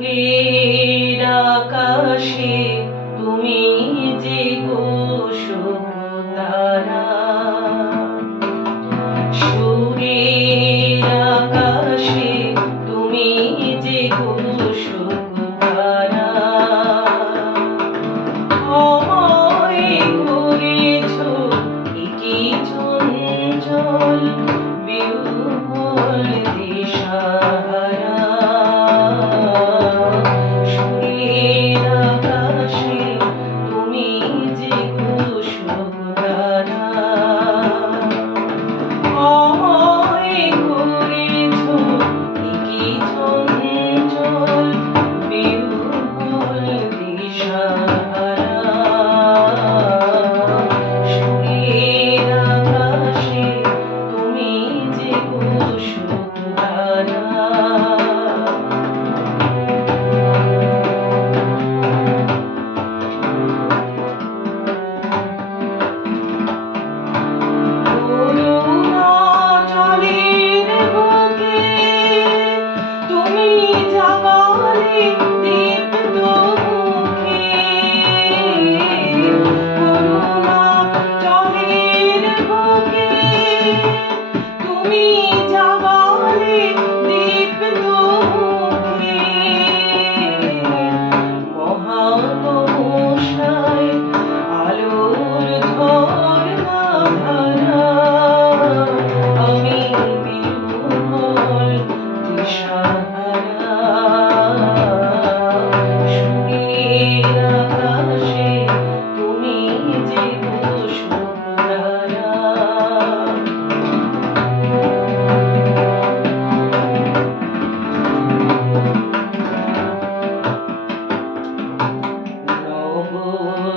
ভোগের আকাশে তুমি যে কোষক তারা সুরের আকাশে তুমি যে কোষক নবচেতনা